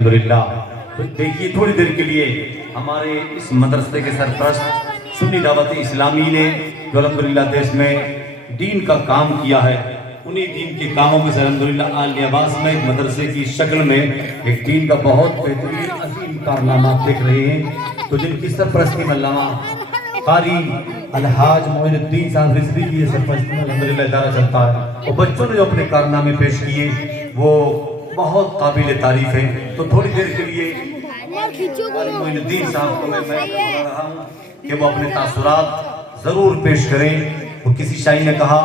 الحمدللہ تو دیکھیے تھوڑی دیر کے لیے ہمارے اس مدرسے کے سرپرست سنی دعوت اسلامی نے جو الحمدللہ دیش میں دین کا کام کیا ہے، انہی دین کے کاموں میں سے الحمدللہ آل عباس میں ایک مدرسے کی شکل میں ایک دین کا بہت بہترین عظیم کارنامہ آپ دیکھ رہے ہیں، تو جن کی سرپرستی میں علامہ قاری الحاج معین الدین صاحب رضوی کی یہ سرپرستی میں الحمدللہ ادارہ چلتا ہے، اور بچوں نے جو اپنے کارنامے پیش کیے وہ بہت قابل تعریف ہیں۔ تو تھوڑی دیر کے لیے معین الدین صاحب کو میں بتا رہا ہوں کہ وہ اپنے تاثرات ضرور پیش کریں۔ وہ کسی شاعر نے کہا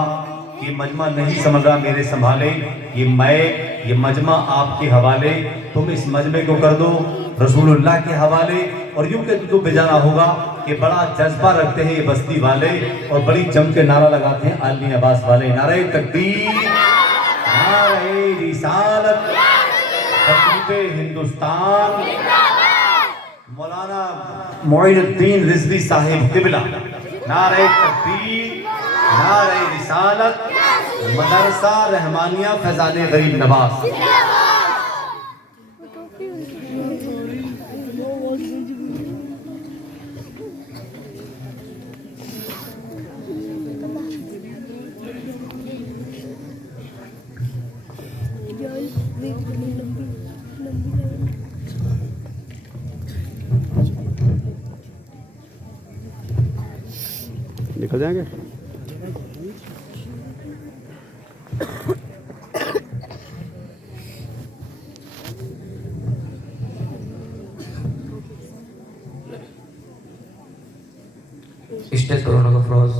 کہ یہ مجمع نہیں سمجھ رہا میرے سنبھالے، یہ مجمع آپ کے حوالے، تم اس مجمع کو کر دو رسول اللہ کے حوالے۔ اور یوں کہ تو بجانا ہوگا کہ بڑا جذبہ رکھتے ہیں یہ بستی والے، اور بڑی جم کے نعرہ لگاتے ہیں آل عباس والے، نعرہ تکبیر، نعرہ رسالت، خطیب ہندوستان مولانا معین الدین رضوی صاحب قبلہ، نعرہ تکبیر، نعرہ رسالت، مدرسہ رحمانیہ فیضان غریب نواز۔ نکل جائیں گے۔ اسٹیج پر رونق افروز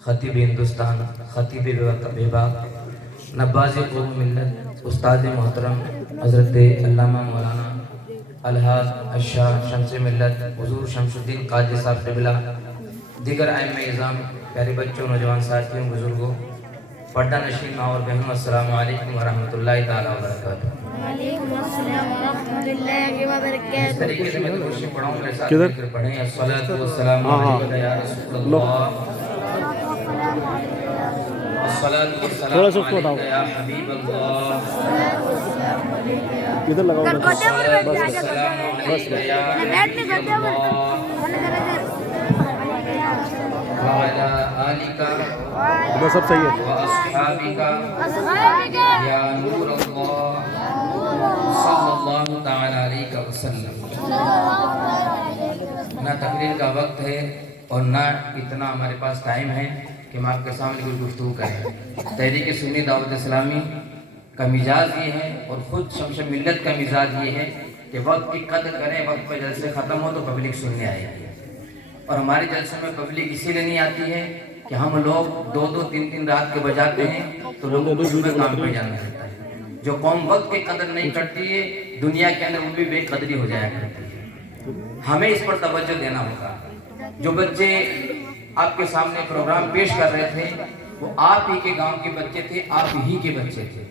خطیب ہندوستان، خطیب بیبا، نباز قوم ملت، استاد محترم حضرت علامہ مولانا الحاج الشاہ شمس ملت حضور شمس الدین قادری صاحب قبلہ، دیگر ائمہ اعظام، پیارے بچوں، نوجوان ساتھیوں، بزرگوں، پردہ نشین ماں اور بہنوں، السلام علیکم ورحمۃ اللہ تعالیٰ وبرکاتہ۔ وعلیکم السلام ورحمۃ اللہ وبرکاتہ۔ اس طریقے سے میں درود پڑھوں، میرے ساتھ مل کر پڑھیں، الصلاۃ والسلام علیک یا رسول اللہ، الصلاۃ والسلام علیک یا حبیب اللہ، ادھر لگاؤ الصلاۃ والسلام علیک یا نبی اللہ، وعلی آلک ادھر سب صحیح ہے۔ واصحابک یا نور اللہ صلی اللہ تعالی علیہ وسلم۔ نہ تقریر کا وقت ہے اور نہ اتنا ہمارے پاس ٹائم ہے کہ ہم آپ کے سامنے کوئی گفتگو کریں۔ تحریک سنی دعوت اسلامی کا مزاج یہ ہے، اور خود شمس ملت کا مزاج یہ ہے کہ وقت کی قدر کریں، وقت پہ جلسے ختم ہو تو پبلک سننے آئے گی، اور ہمارے جلسے میں پبلک اسی لیے نہیں آتی ہے کہ ہم لوگ دو دو تین تین رات کے بجاتے ہیں تو لوگوں کو صبح کام پہ جانا رہتا ہے۔ جو قوم وقت کی قدر نہیں کرتی ہے دنیا کے اندر وہ بھی بے قدری ہو جایا کرتی ہے۔ ہمیں اس پر توجہ دینا ہوگا۔ جو بچے آپ کے سامنے پروگرام پیش کر رہے تھے وہ آپ ہی کے گاؤں کے بچے تھے، آپ ہی کے بچے تھے،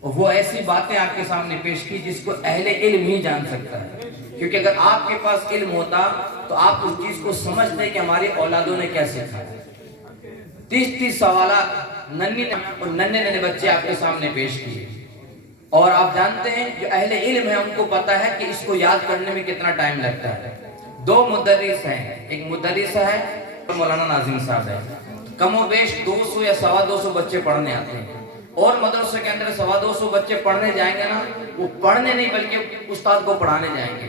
اور وہ ایسی باتیں آپ کے سامنے پیش کی جس کو اہل علم ہی جان سکتا ہے، کیونکہ اگر آپ کے پاس علم ہوتا تو آپ اس چیز کو سمجھتے کہ ہماری اولادوں نے کیا سیکھا ہے۔ 30 سوالات ننھے بچے آپ کے سامنے پیش کیے، اور آپ جانتے ہیں جو اہل علم ہے ان کو پتا ہے کہ اس کو یاد کرنے میں کتنا ٹائم لگتا ہے۔ 2 مدرس ہیں، ایک مدرس ہے اور مولانا ناظم صاحب ہے، کم و بیش 200 یا 250 بچے پڑھنے آتے ہیں، اور مدرسے کے اندر 250 بچے پڑھنے جائیں گے نا، وہ پڑھنے نہیں بلکہ استاد کو پڑھانے جائیں گے۔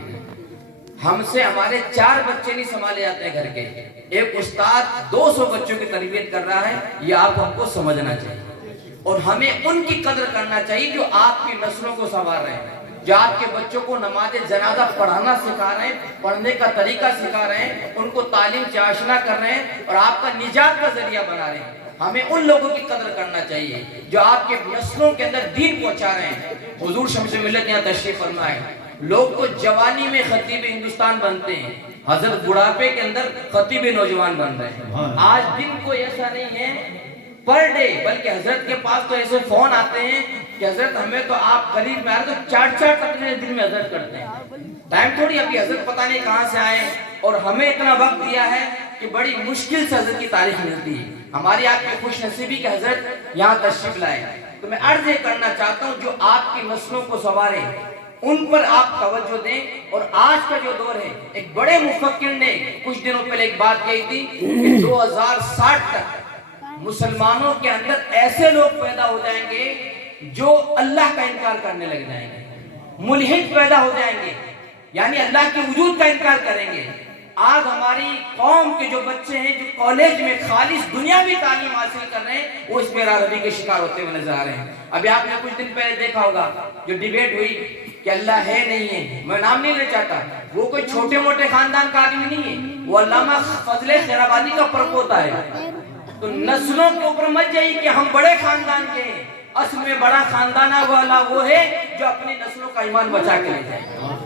ہم سے ہمارے 4 بچے نہیں سنبھالے جاتے ہیں گھر کے، ایک استاد 200 بچوں کی تربیت کر رہا ہے، یہ آپ ہم کو سمجھنا چاہیے، اور ہمیں ان کی قدر کرنا چاہیے جو آپ کی نسلوں کو سنوار رہے ہیں، جو آپ کے بچوں کو نماز جنازہ پڑھانا سکھا رہے ہیں، پڑھنے کا طریقہ سکھا رہے ہیں، ان کو تعلیم سے آشنا کر رہے ہیں اور آپ کا نجات کا ذریعہ بنا رہے ہیں۔ ہمیں ان لوگوں کی قدر کرنا چاہیے جو آپ کے نسلوں کے اندر دین پہنچا رہے ہیں۔ حضور شمس ملت یہاں تشریف فرمائے، لوگ تو جوانی میں خطیب ہندوستان بنتے ہیں، حضرت بڑھاپے کے اندر خطیب نوجوان بن رہے ہیں۔ آج دن کو ایسا نہیں ہے پر ڈے، بلکہ حضرت کے پاس تو ایسے فون آتے ہیں کہ حضرت ہمیں تو آپ قریب میں آ رہے تو 4 تقریریں دن میں حضرت کرتے ہیں۔ ٹائم تھوڑی ابھی حضرت پتہ نہیں کہاں سے آئے، اور ہمیں اتنا وقت دیا ہے کہ بڑی مشکل سے حضرت کی تاریخ ملتی ہے۔ ہماری آپ کی خوش نصیبی کہ حضرت یہاں تشریف لائے، تو میں عرض یہ کرنا چاہتا ہوں جو آپ کی نسلوں کو سنوارے، ان پر آپ توجہ دیں. اور آج کا جو دور ہے, ایک بڑے مفکر نے کچھ دنوں پہلے ایک بات کہی تھی کہ 2060 تک مسلمانوں کے اندر ایسے لوگ پیدا ہو جائیں گے جو اللہ کا انکار کرنے لگ جائیں گے, ملحد پیدا ہو جائیں گے, یعنی اللہ کے وجود کا انکار کریں گے. آج ہماری قوم کے جو بچے ہیں جو کالج میں خالص دنیاوی تعلیم حاصل کر رہے ہیں, وہ اس بے راغبی کے شکار ہوتے ہوئے نظر آ رہے ہیں. ابھی آپ نے کچھ دن پہلے دیکھا ہوگا جو ڈیبیٹ ہوئی کہ اللہ ہے نہیں ہے, میں نام نہیں لے چاہتا, وہ کوئی چھوٹے موٹے خاندان کا آدمی نہیں ہے, وہ علامہ فضل خیر آبادی کا پرپوتا ہے. تو نسلوں کے اوپر مت جائیے کہ ہم بڑے خاندان کے ہیں, اصل میں بڑا خاندانہ والا وہ ہے جو اپنی نسلوں کا ایمان بچا کے لے جائے,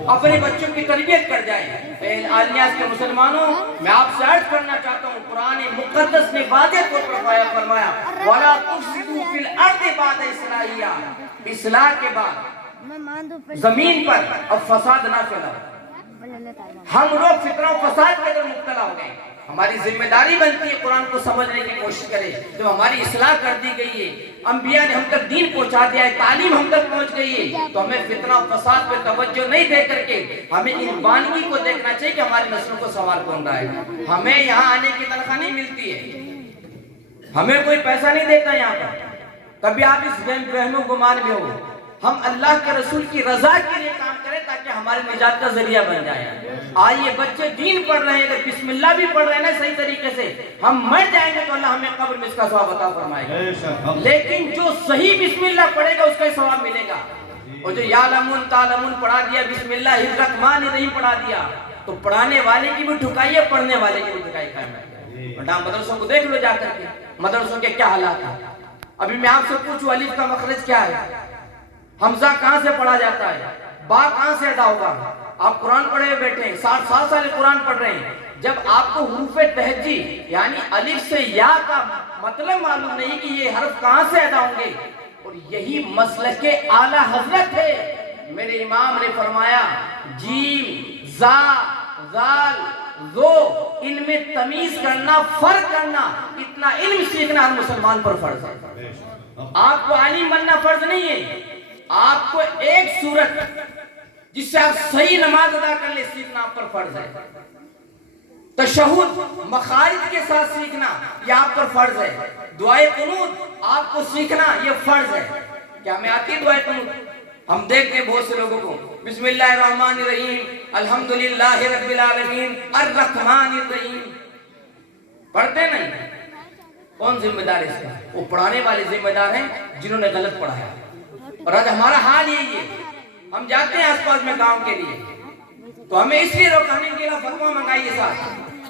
اپنے بچوں کی تربیت کر جائے. عالیاس کے مسلمانوں, میں آپ سے عرض کرنا چاہتا ہوں, قرآن مقدس نے واضح طور پر فرمایا وَلَا تُفْسِدُوا فِي الْأَرْضِ بَعْدَ إِصْلَاحِهَا, اصلاح کے بعد زمین پر اب فساد نہ پھیلاؤ. ہم لوگ فتنہ و فساد کے اندر مبتلا ہو گئے. ہماری ذمہ داری بنتی ہے قرآن کو سمجھنے کی کوشش کرے. جب ہماری اصلاح کر دی گئی ہے, انبیاء نے ہم تک دین پہنچا دیا ہے, تعلیم ہم تک پہنچ گئی ہے, تو ہمیں فتنہ و فساد پہ توجہ نہیں دے کر کے ہمیں ان بانگی کو دیکھنا چاہیے کہ ہماری نسلوں کو سنوار کون رہا ہے. ہمیں یہاں آنے کی تنخواہ نہیں ملتی ہے, ہمیں کوئی پیسہ نہیں دیتا یہاں پر, کبھی آپ اس وہم و گمان میں ہو. ہم اللہ کے رسول کی رضا کے لیے کام کریں تاکہ ہمارے نجات کا ذریعہ بن جائے. آئیے بچے دین پڑھ رہے ہیں, اگر بسم اللہ بھی پڑھ رہے ہیں نا صحیح طریقے سے, ہم مر جائیں گے تو اللہ ہمیں قبر میں اس کا ثواب عطا فرمائے گا. لیکن جو صحیح بسم اللہ پڑھے گا اس کا ثواب ملے گا. اور جو یعلمون تعلمون پڑھا دیا, بسم اللہ الرحمن الرحیم پڑھا دیا, تو پڑھانے والے کی بھی ٹھکائی ہے, پڑھنے والے کی بھی ٹھکائی ہے. اور مدرسوں کو دیکھ لو جا کر کے, مدرسوں کے کیا حالات ہیں. ابھی میں آپ سے پوچھوں الف کا مخرج کیا ہے, حمزہ کہاں سے پڑھا جاتا ہے, با کہاں سے ادا ہوگا. آپ قرآن پڑھے ہوئے بیٹھے ہیں, 60 سال قرآن پڑھ رہے ہیں, جب آپ کو حروف تہجی یعنی الف سے یا کا مطلب معلوم نہیں کہ یہ حرف کہاں سے ادا ہوں گے. اور یہی مسلک اعلیٰ حضرت ہے. میرے امام نے فرمایا جیم زا زال زو, ان میں تمیز کرنا, فرق کرنا, اتنا علم سیکھنا ہر مسلمان پر فرض ہے. آپ کو عالم بننا فرض نہیں ہے, آپ کو ایک صورت جس سے آپ صحیح نماز ادا کر لیں سیکھنا آپ پر فرض ہے. تشہد مخارج کے ساتھ سیکھنا یہ آپ پر فرض ہے. دعائے قنوت آپ کو سیکھنا یہ فرض ہے. کیا میں آتی دعائے قنوت؟ ہم دیکھتے ہیں بہت سے لوگوں کو بسم اللہ الرحمن الرحیم الحمدللہ رب العالمین الرحمن الرحیم پڑھتے نہیں. کون ذمہ دار ہے اس کا؟ وہ پڑھانے والے ذمہ دار ہیں جنہوں نے غلط پڑھایا. اور آج ہمارا حال یہی ہے, ہم جاتے ہیں آس پاس میں گاؤں کے لیے تو ہمیں اس لیے روکانے کے لیے فتویٰ منگائیے ساتھ,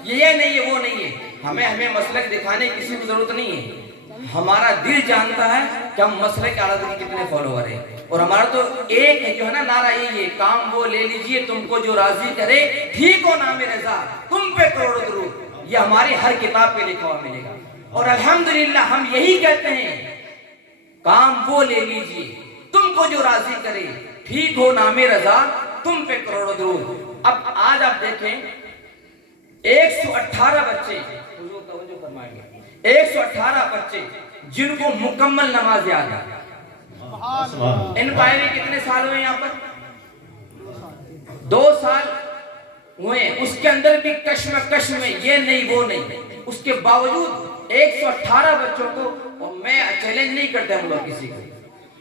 یہ نہیں ہے وہ نہیں ہے. ہمیں مسلک دکھانے کی کسی کو ضرورت نہیں ہے. ہمارا دل جانتا ہے کہ ہم مسلک اعلیٰ کے کتنے فالوور ہیں. اور ہمارا تو ایک ہے جو ہے نا نعرہ یہی ہے, کام وہ لے لیجئے تم کو جو راضی کرے, ٹھیک ہو نام رضا تم پہ کروڑوں درود. یہ ہماری ہر کتاب پہ لکھا ہوا ملے گا. اور الحمدللہ ہم یہی کہتے ہیں, کام وہ لے لیجئے تم کو جو راضی کرے, ٹھیک ہو نام رضا تم پہ کروڑوں درود. اب آج آپ دیکھیں 118 بچے, 118 بچے جن کو مکمل نماز یاد ہے. ان کو آئے کتنے سال ہوئے یہاں پر؟ 2 سال ہوئے. اس کے اندر بھی کشم میں یہ نہیں وہ نہیں, اس کے باوجود 118 بچوں کو. اور میں چیلنج نہیں کرتا ہم لوگ کسی کو,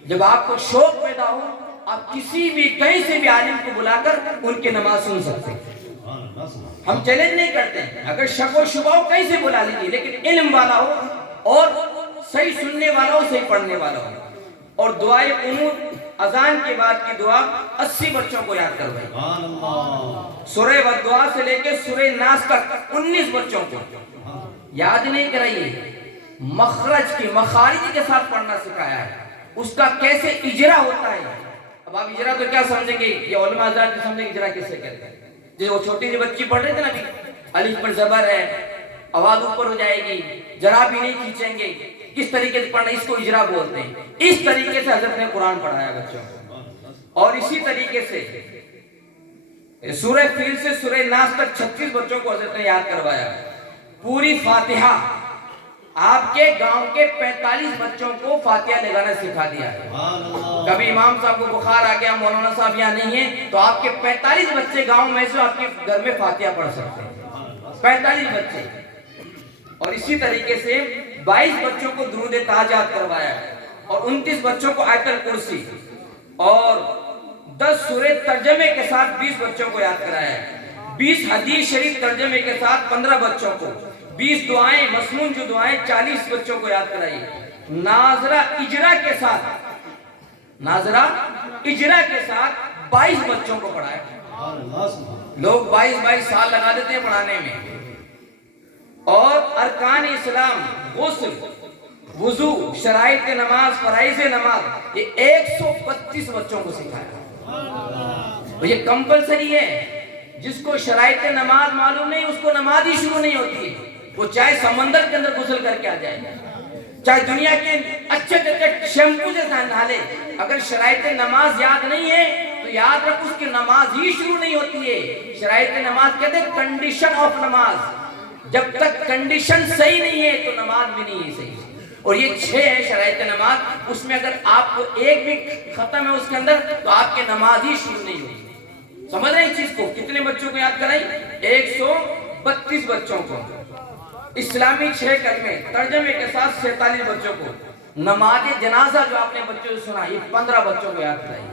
جب آپ کو شوق پیدا ہو آپ کسی بھی کہیں سے بھی عالم کو بلا کر ان کی نماز سن سکتے ہیں. ہم چیلنج نہیں کرتے ہیں, اگر شک و شبہ ہو کہیں سے بلا لیجیے, لیکن علم والا ہو اور صحیح سننے والا ہو, صحیح پڑھنے والا ہو. اور دعائے قنوت اذان کے بعد کی دعا 80 بچوں کو یاد کروائیں. سورہ والدعا سے لے کے سورہ ناس تک 19 بچوں کو یاد نہیں کرائیے. مخرج کی مخارج کے ساتھ پڑھنا سکھایا ہے, اس کا کیسے اجرا ہوتا ہے. اب آپ اجرا تو کیا سمجھیں گے, یہ علماء حضرات کی سمجھیں اجرا کیسے کرتے ہیں. جو وہ چھوٹی سی بچی پڑھ رہے تھے نا ابھی, الف پر زبر ہے, آواز اوپر ہو جائے گی, ذرا بھی نہیں کھینچیں گے, کس طریقے سے پڑھنا, اس کو اجرا بولتے ہیں. اس طریقے سے حضرت نے قرآن پڑھایا بچوں کو. اور اسی طریقے سے سورہ فیل سے سورہ ناس تک 36 بچوں کو حضرت نے یاد کروایا. پوری فاتحہ آپ کے گاؤں کے 45 بچوں کو فاتحہ لگانا سکھا دیا ہے. کبھی امام صاحب کو بخار آ گیا, مولانا صاحب یہاں نہیں ہیں, تو آپ کے 45 بچے گاؤں میں سے آپ کے گھر میں فاتحہ پڑھ سکتے ہیں. 45 بچے. اور اسی طریقے سے 22 بچوں کو درود تہجد کروایا ہے, اور 29 بچوں کو آیت الکرسی, اور 10 سورہ ترجمے کے ساتھ 20 بچوں کو یاد کرایا ہے. 20 حدیث شریف ترجمے کے ساتھ 15 بچوں کو, 20 دعائیں مسنون جو دعائیں 40 بچوں کو یاد کرائی. ناظرہ اجرا کے ساتھ 22 بچوں کو پڑھایا. لوگ 22 سال لگا دیتے ہیں پڑھانے میں. اور ارکان اسلام, غسل, وضو, شرائط نماز, فرائض نماز, یہ 132 بچوں کو سکھایا. یہ کمپلسری ہے. جس کو شرائط نماز معلوم نہیں, اس کو نماز ہی شروع نہیں ہوتی. وہ چاہے سمندر کے اندر غسل کر کے آ جائے, چاہے دنیا کے اچھے شیمپو سے نہا لے, اگر شرائط نماز یاد نہیں ہے تو یاد رکھ اس کی نماز ہی شروع نہیں ہوتی ہے. شرائط نماز کہتے ہیں کنڈیشن آف نماز. جب تک کنڈیشن صحیح نہیں ہے تو نماز بھی نہیں ہے صحیح. اور یہ 6 ہے شرائط نماز. اس میں اگر آپ کو ایک بھی ختم ہے اس کے اندر تو آپ کی نماز ہی شروع نہیں ہوگی. سمجھ رہے ہیں اس چیز کو؟ کتنے بچوں کو یاد کرائی؟ 132 بچوں کو. اسلامی 6 کلمے ترجمے کے ساتھ 47 بچوں کو. نماز جنازہ جو آپ نے بچوں سے سنا, یہ 15 بچوں کو یاد کرائی.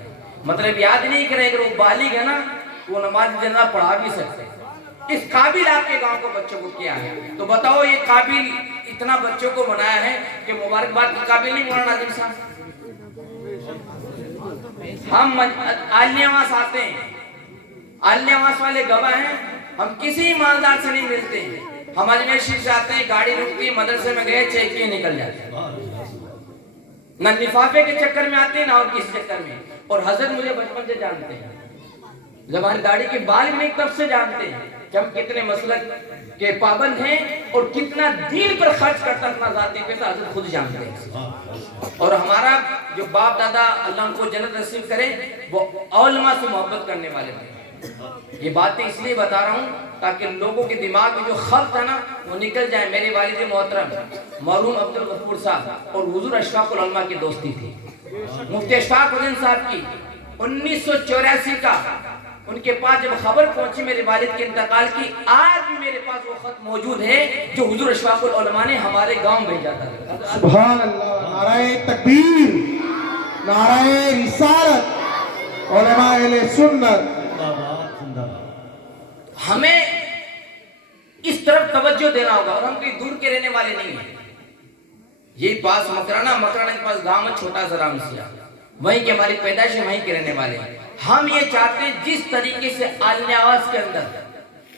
مطلب یاد نہیں کرے, اگر وہ بالغ ہے نا وہ نماز جنازہ پڑھا بھی سکتے ہیں. اس قابل آپ کے گاؤں کو بچوں کو کیا ہے. تو بتاؤ یہ قابل اتنا بچوں کو بنایا ہے کہ مبارکباد کے قابل نہیں مولانا ناظم صاحب. ہم آلیاواس آتے ہیں, آلیاواس والے گواہ ہیں, ہم کسی مالدار سے نہیں ملتے ہیں. ہم اجمیر شریف سے آتے ہیں, گاڑی رکتی, مدرسے میں گئے, چیک کیے, نکل جاتے ہیں. نہ لفافے کے چکر میں آتے ہیں نہ اور کسی چکر میں. اور حضرت مجھے بچپن سے جانتے ہیں, زبان داڑھی کے بال میں ایک طرف سے جانتے ہیں کہ ہم کتنے مسلک کے پابند ہیں اور کتنا دین پر خرچ کرتا اپنا ذاتی پیسہ حضرت خود جانتے ہیں. اور ہمارا جو باپ دادا اللہ ان کو جنت نصیب کرے وہ علماء سے محبت کرنے والے تھے. یہ باتیں اس لیے بتا رہا ہوں تاکہ لوگوں کے دماغ میں جو خلط ہے نا وہ نکل جائے. میرے والد محترم مرحوم عبد الغفور صاحب اور حضور اشفاق العلماء کی دوستی تھی. مفتی اشفاق الدین صاحب کی 1984 کا ان کے پاس جب خبر پہنچی میرے والد کے انتقال کی, آج بھی میرے پاس وہ خط موجود ہے جو حضور اشفاق العلماء نے ہمارے گاؤں بھیجا تھا. سبحان اللہ, نعرہ تکبیر, نعرہ رسالت, علماء اہل سنت. ہمیں اس طرف توجہ دینا ہوگا. اور ہم کہیں دور کے رہنے والے نہیں ہیں. یہ پاس مکرانہ کے پاس گاؤں ہے چھوٹا سا رامسیا, وہیں کی ہماری پیدائش ہے, وہیں کے رہنے والے ہیں. ہم یہ چاہتے ہیں جس طریقے سے آلیاواس کے اندر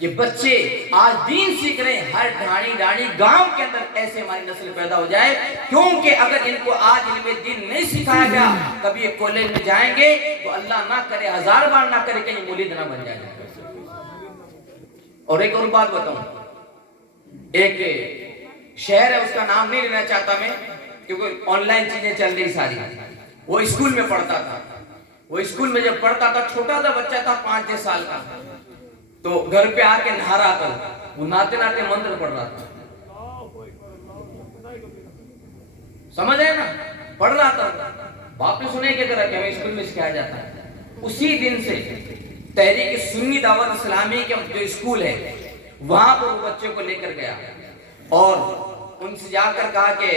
یہ بچے آج دین سیکھ رہے ہیں, ہر ڈھاڑی گاؤں کے اندر ایسے ہماری نسل پیدا ہو جائے. کیونکہ اگر ان کو آج علم دین نہیں سکھایا گیا, کبھی یہ کالج میں جائیں گے تو اللہ نہ کرے, 1000 بار نہ کرے, کہیں مولید نہ بن جائے. اور ایک اور بات بتاؤں, ایک شہر ہے, اس کا نام نہیں لینا چاہتا میں کیونکہ آن لائن چیزیں چل رہی ساری. وہ اسکول میں پڑھتا تھا. وہ اسکول میں جب پڑھتا تھا, چھوٹا سا بچہ تھا, 5-6 سال کا, تو گھر پہ آ کے نہا رہا تھا. وہ نہاتے نہاتے منتر پڑھ رہا تھا. سمجھ آئے نا, پڑھ رہا تھا. باپ نے سنے کہ کرا کہ ہمیں اسکول میں سکھایا جاتا ہے. اسی دن سے تحریک سنی دعوت اسلامی کے جو اسکول ہے وہاں پر وہ بچوں کو لے کر گیا اور ان سے جا کر کہا کہ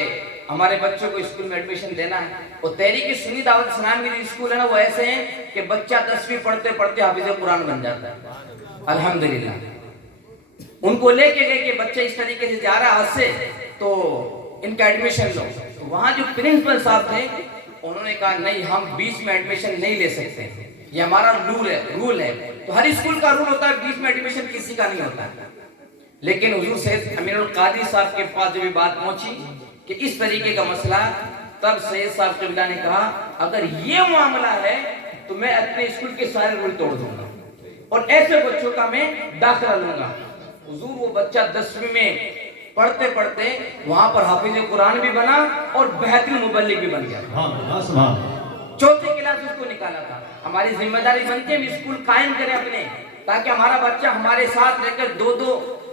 ہمارے بچوں کو اسکول میں ایڈمیشن دینا ہے. اور تحریک سنی دعوت اسلامی کے اسکول ہے نا وہ ایسے ہیں کہ بچہ 10ویں پڑھتے پڑھتے حافظ قرآن بن جاتا ہے. الحمدللہ. ان کو لے کے گئے کہ بچہ اس طریقے سے جا رہا ہے سے, تو ان کا ایڈمیشن لو. وہاں جو پرنسپل صاحب تھے انہوں نے کہا نہیں, ہم 20 میں ایڈمیشن نہیں لے سکتے, یہ ہمارا رول ہے. تو ہر اسکول کا رول ہوتا ہے, 20 میں ایڈمیشن کسی کا نہیں ہوتا. لیکن حضور سید امین القادری صاحب کے پاس جب یہ بات پہنچی کہ اس طریقے کا مسئلہ, تب سید صاحب قبلہ نے کہا اگر یہ معاملہ ہے تو میں اپنے اسکول کے سارے رول توڑ دوں گا اور ایسے بچوں کا میں داخلہ لوں گا. حضور وہ بچہ 10ویں میں پڑھتے پڑھتے وہاں پر حافظ قرآن بھی بنا اور بہترین مبلغ بھی بن گیا. 4تھی کلاس اس کو نکالا تھا. ہماری ذمہ داری بنتی ہے ہم اسکول قائم کریں اپنے, تاکہ ہمارا بچہ ہمارے ساتھ رہ کر 2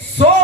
100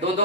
2-2